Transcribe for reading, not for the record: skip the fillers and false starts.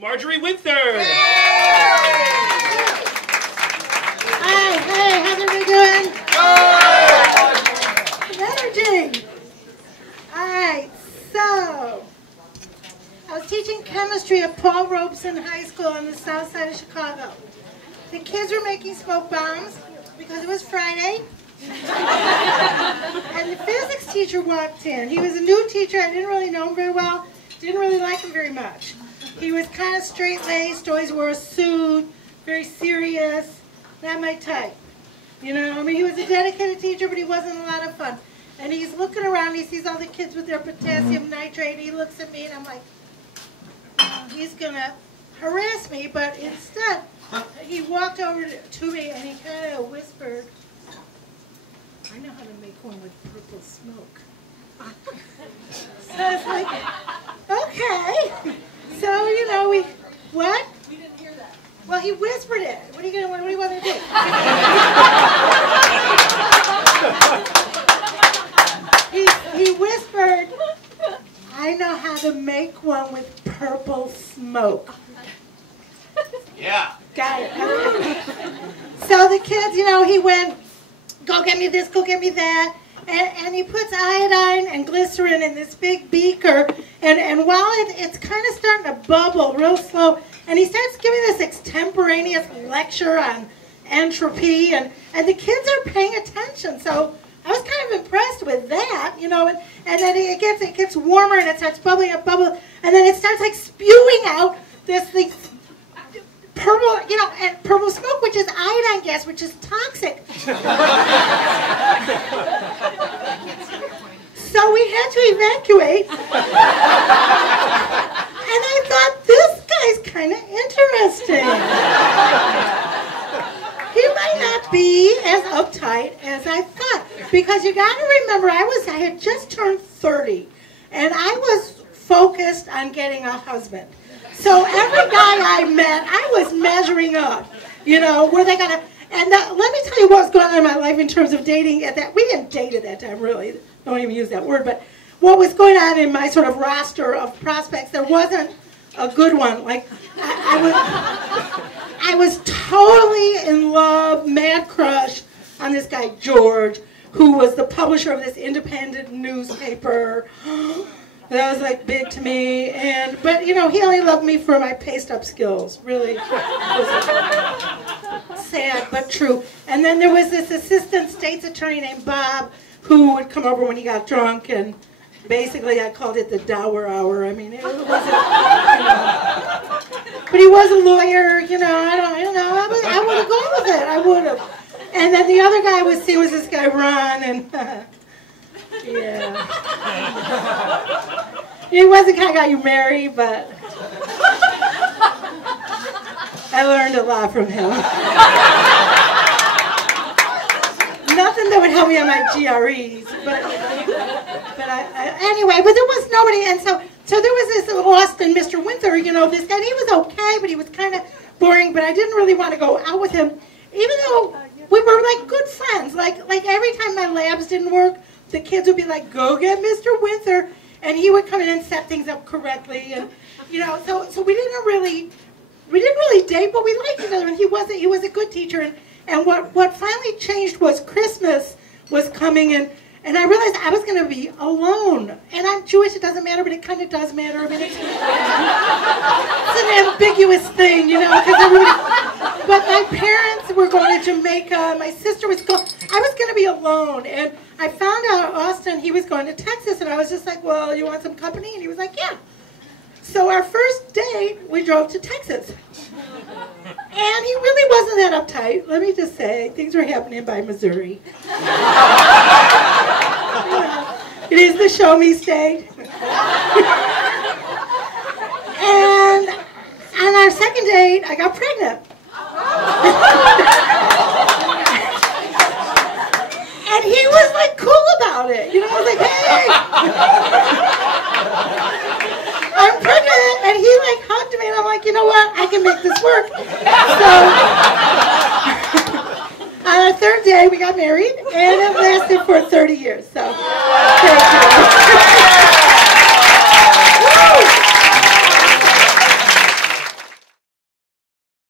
Marjorie Winther. Hi, hey, how's everybody doing? Energy. All right, so I was teaching chemistry at Paul Robeson High School on the south side of Chicago. The kids were making smoke bombs because it was Friday. And the physics teacher walked in. He was a new teacher. I didn't really know him very well. Didn't really like him very much. He was kind of straight-laced, always wore a suit, very serious, not my type. You know, I mean, he was a dedicated teacher, but he wasn't a lot of fun. And he's looking around, he sees all the kids with their potassium nitrate, and he looks at me, and I'm like, he's going to harass me, but instead, he walked over to me, and he kind of whispered, I know how to make one with purple smoke. So I was like, okay. So, you know, what? We didn't hear that. Well, he whispered it. What do you want me to do? He whispered, I know how to make one with purple smoke. Yeah. Got it. Okay. So the kids, you know, he went, go get me this, go get me that. And he puts iodine and glycerin in this big beaker. And while it's kind of starting to bubble real slow, and he starts giving this extemporaneous lecture on entropy, and the kids are paying attention. So I was kind of impressed with that, you know. And then it gets warmer, and it starts bubbling up, and then it starts like spewing out this purple, you know, and purple smoke, which is iodine gas, which is toxic. So we had to evacuate. And I thought, this guy's kind of interesting. He might not be as uptight as I thought. Because you got to remember, I had just turned 30. And I was focused on getting a husband. So every guy I met, I was measuring up. You know, were they going to... And let me tell you what was going on in my life in terms of dating at that. We didn't date at that time, really. Don't even use that word. But what was going on in my sort of roster of prospects, there wasn't a good one. Like, I was totally in love, mad crush on this guy, George, who was the publisher of this independent newspaper. That was like big to me, but you know, he only loved me for my paste-up skills. Really, sad but true. And then there was this assistant state's attorney named Bob, who would come over when he got drunk, and basically I called it the dower hour. I mean, it wasn't, you know, but he was a lawyer. You know, I don't know. I would have gone with it. I would have. And then the other guy I was seeing was this guy Ron, and. Yeah. He wasn't the kind of guy you marry, but I learned a lot from him. Nothing that would help me on my GREs, but anyway, but there was nobody, and so there was this Austin, Mr. Winther, you know, this guy, he was okay, but he was kind of boring, but I didn't really want to go out with him, even though we were like good friends, like every time my labs didn't work, the kids would be like, go get Mr. Winther, and he would come in and set things up correctly, and you know, so we didn't really date, but we liked each other, and he was a good teacher, and what finally changed was Christmas was coming, and I realized I was going to be alone, and I'm Jewish, it doesn't matter, but it kind of does matter. I mean, it's an ambiguous thing, you know, but my parents were going to Jamaica, my sister was going, I was going to be alone, and I found out Austin, he was going to Texas, and I was just like, well, you want some company? And he was like, yeah. So our first date, we drove to Texas. And he really wasn't that uptight. Let me just say, things were happening by Missouri. It is the show me state. And on our second date, I got pregnant. And he was like cool about it. You know, I was like, hey, I'm pregnant. And he like hugged me, and I'm like, you know what? I can make this work. So on our third day, we got married, and it lasted for 30 years. So thank you.